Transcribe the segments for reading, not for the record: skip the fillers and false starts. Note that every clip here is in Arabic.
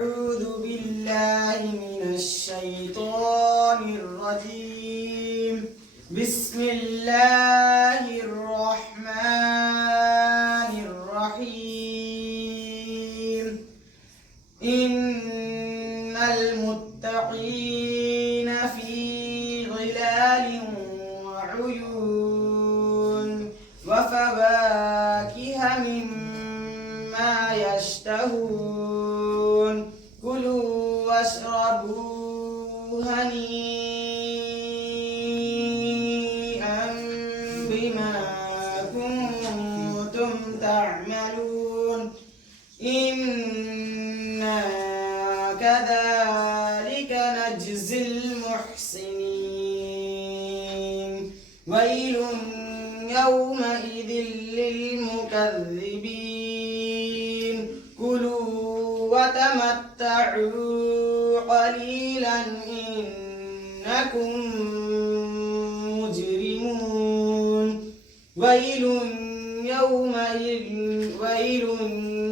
أعوذ بالله من الشيطان الرجيم. بسم الله الرحمن الرحيم. إن المتقين في ظلال وعيون وفواكه مما يشتهون كلوا واشربوا هنيئا بما كنتم تعملون إنا كذلك نجزي المحسنين ويل يومئذ للمكذبين كلوا وتمتعوا قليلا إنكم مجرمون ويل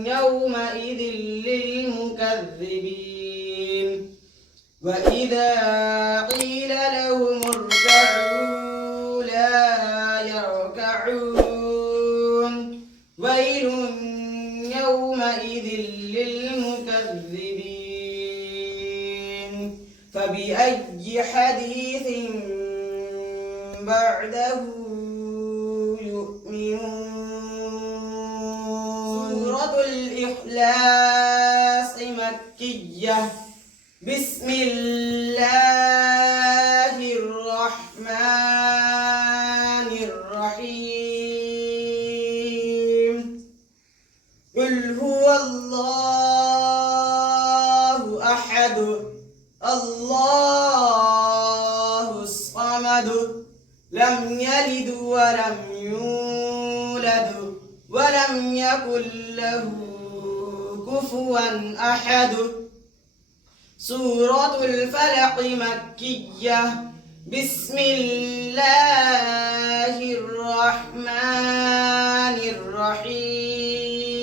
يومئذ للمكذبين وإذا قيل لهم اركعوا لا يركعون ويل يومئذ للمكذبين فبأي حديث بعده يؤمنون. سورة الإخلاص مكية. بسم الله الرحمن الرحيم. قل هو الله أحد الله الصمد لم يلد ولم يولد ولم يكن له كفوا أحد. سورة الفلق مكية. بسم الله الرحمن الرحيم.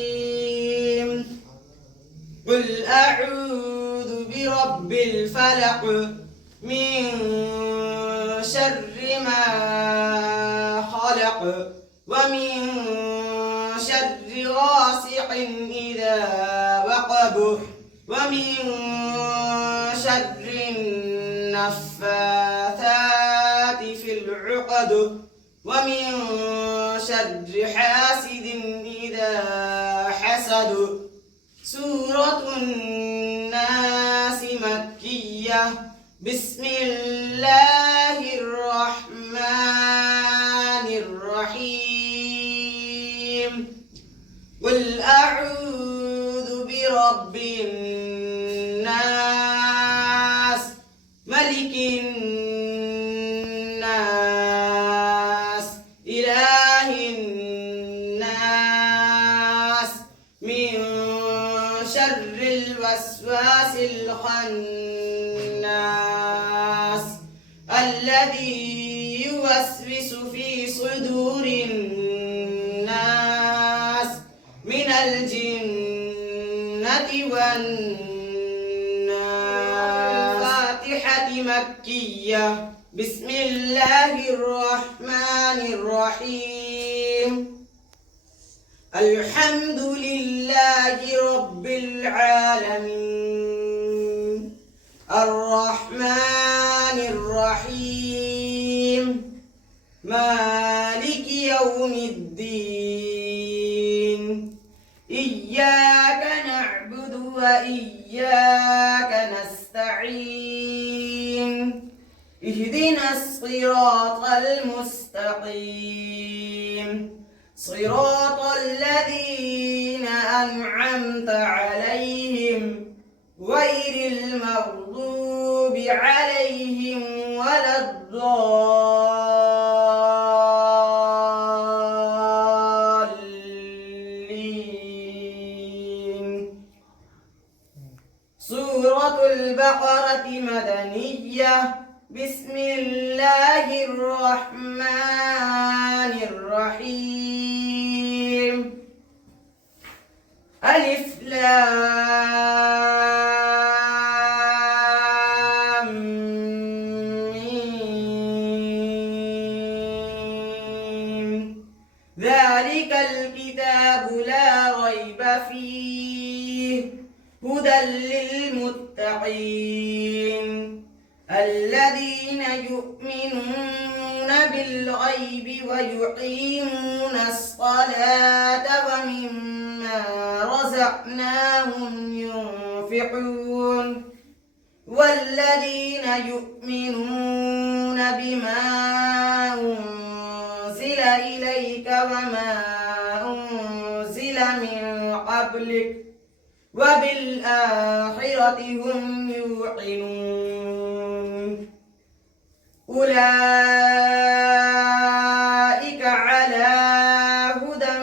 قل أعوذ برب الفلق من شر ما خلق ومن شر غاسق إذا وقب ومن شر النفاثات في العقد ومن شر حاسد إذا حسد. سورة الناس مكية. بسم الله الرحمن الرحيم. قل أعوذ برب الناس ملك الناس إله الناس من شر الوسواس الخناس الذي يوسوس في صدور الناس من الجنة والناس. الفاتحة مكية. بسم الله الرحمن الرحيم. الحمد لله رب العالمين الرحمن الرحيم مالك يوم الدين إياك نعبد وإياك نستعين اهدنا الصراط المستقيم صراط الذين أنعمت عليهم غير المغضوب عليهم ولا الضالين. سورة البقرة مدنية. بسم الله الرحمن الرحيم. ألف لام هدى للمتقين الذين يؤمنون بالغيب ويقيمون الصلاة ومما رزقناهم ينفقون والذين يؤمنون بما أنزل إليك وما أنزل من قبلك وبالآخرة هم يوقنون أولئك على هدى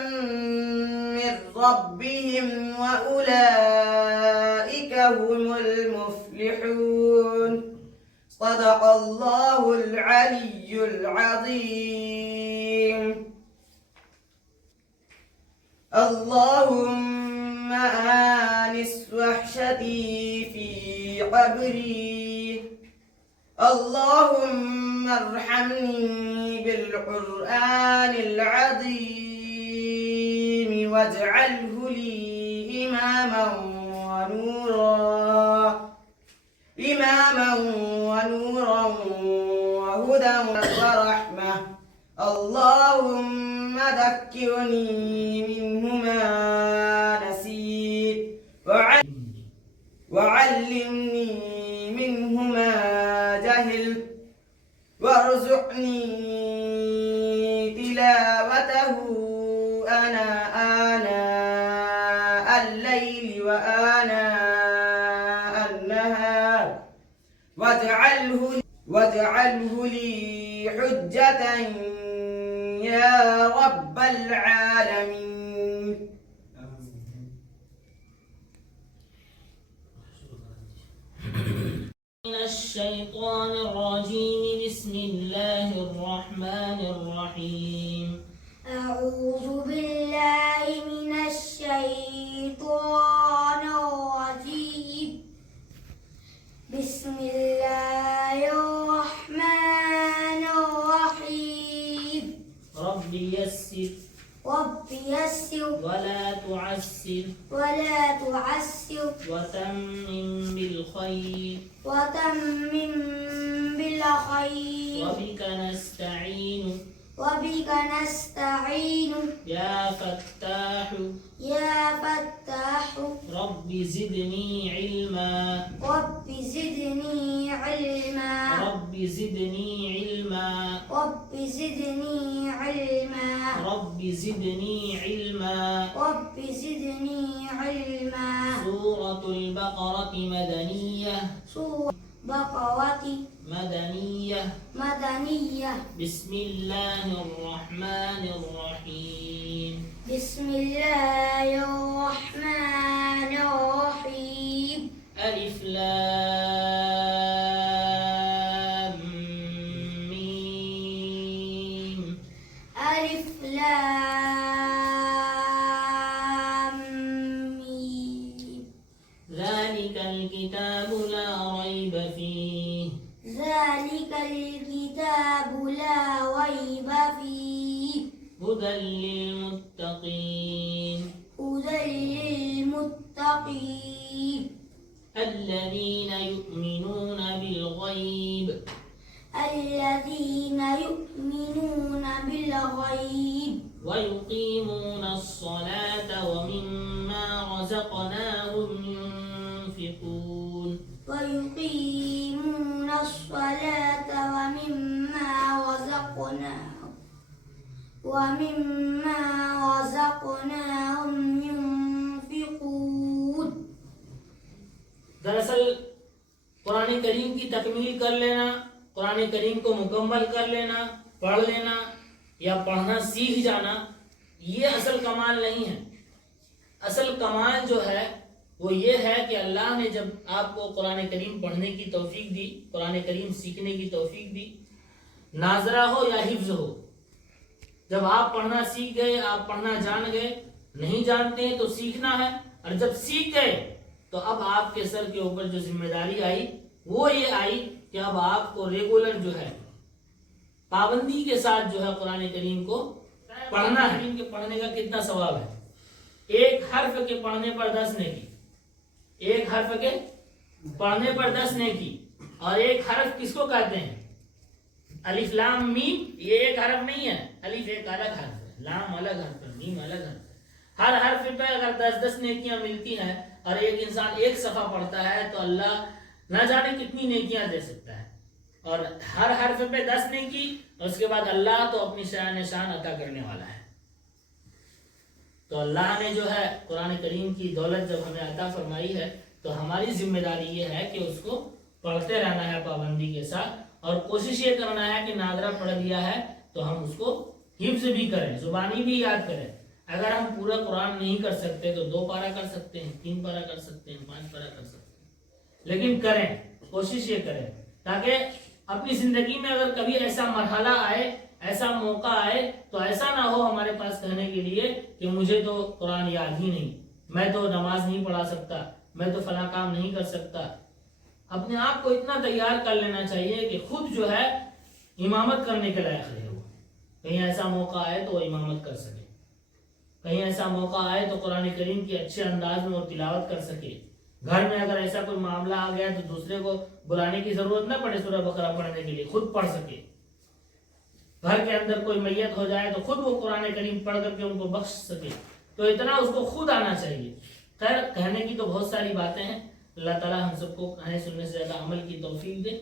من ربهم وأولئك هم المفلحون صدق الله العلي العظيم. اللهم آنس وحشتي في قبري اللهم ارحمني بالقرآن العظيم واجعله لي إماما ونورا وهدى ورحمة. اللهم ذكرني منه ما نسيت وعلمني منه ما جهلت وارزقني تلاوته آناء الليل وآناء النهار واجعله لي حجة يا رب العالمين. من الشيطان الرجيم بسم الله الرحمن الرحيم أعوذ بالله من الشيطان الرجيم بسم الله الرحمن الرحيم رب يسر ولا تعسر وتمم بالخير وبك نستعين يا فتاح رب زدني علما رب زدني علما سورة البقرة مدنية بسم الله الرحمن الرحيم ألف لام ميم ذلك الكتاب لا ريب فيه هدى للمتقين الذين يؤمنون بالغيب ويقيمون الصلاة ومما رزقناهم ينفقون दरअसल कुरान करीम की तकमील कर लेना, कुरान करीम को मुकम्मल कर लेना, पढ़ लेना या पढ़ना सीख जाना, ये असल कमाल नहीं है। असल कमाल जो है वो ये है कि अल्लाह ने जब आपको कुरान करीम पढ़ने की तौफीक दी, कुरान करीम सीखने की तौफीक दी, नाजरा हो या हिफ्ज हो, जब आप पढ़ना सीख गए, आप पढ़ना जान गए, नहीं जानते हैं तो सीखना है, और जब सीख गए तो अब आपके सर के ऊपर जो जिम्मेदारी आई वो ये आई कि अब आपको रेगुलर जो है पाबंदी के साथ जो है कुरान करीम को पढ़ना है। के पढ़ने का कितना सवाब है? एक हर्फ के पढ़ने पर 10 नेकी, ایک حرف کے پڑھنے پر 10 نیکی. اور ایک حرف کس کو کہتے ہیں؟ الف لام میم. یہ ایک حرف نہیں ہے، الف ایک الگ حرف ہے، لام الگ حرف ہے، میم الگ حرف ہے. ہر حرف پہ اگر 10 نیکیاں ملتی ہیں اور ایک انسان ایک صفحہ پڑھتا ہے تو اللہ نہ جانے کتنی نیکیاں دے سکتا ہے. اور ہر حرف پہ 10 نیکی، اور اس کے بعد اللہ تو اپنی شان عطا کرنے والا ہے. تو اللہ نے جو ہے قرآن کریم کی دولت جب ہمیں عطا فرمائی ہے تو ہماری ذمہ داری یہ ہے کہ اس کو پڑھتے رہنا ہے پابندی کے ساتھ، اور کوشش یہ کرنا ہے کہ ناظرہ پڑھ لیا ہے تو ہم اس کو حفظ بھی کریں، زبانی بھی یاد کریں. اگر ہم پورا قرآن نہیں کر سکتے تو 2 پارہ کر سکتے ہیں، 3 پارہ کر سکتے ہیں، 5 پارہ کر سکتے ہیں، لیکن کریں، کوشش یہ کریں تاکہ اپنی زندگی میں اگر کبھی ایسا مرحلہ آئے، ایسا موقع آئے تو ایسا نہ ہو ہمارے پاس کہنے کے لیے کہ مجھے تو قرآن یاد ہی نہیں، میں تو نماز نہیں پڑھا سکتا، میں تو فلاں کام نہیں کر سکتا. اپنے آپ کو اتنا تیار کر لینا چاہیے کہ خود جو ہے امامت کرنے کے لائق رہے. ہو کہیں ایسا موقع آئے تو وہ امامت کر سکے، کہیں ایسا موقع آئے تو قرآن کریم کی اچھے انداز میں وہ تلاوت کر سکے. گھر میں اگر ایسا کوئی معاملہ آ گیا تو دوسرے کو بلانے کی ضرورت نہ پڑے سورہ بقرہ پڑھنے کے لیے، خود پڑھ سکے. گھر کے اندر کوئی میت ہو جائے تو خود وہ قرآن کریم پڑھ کر کے ان کو بخش سکے. تو اتنا اس کو خود آنا چاہیے. خیر کہنے کی تو بہت ساری باتیں ہیں. اللہ تعالی ہم سب کو کہنے سننے سے زیادہ عمل کی توفیق دے.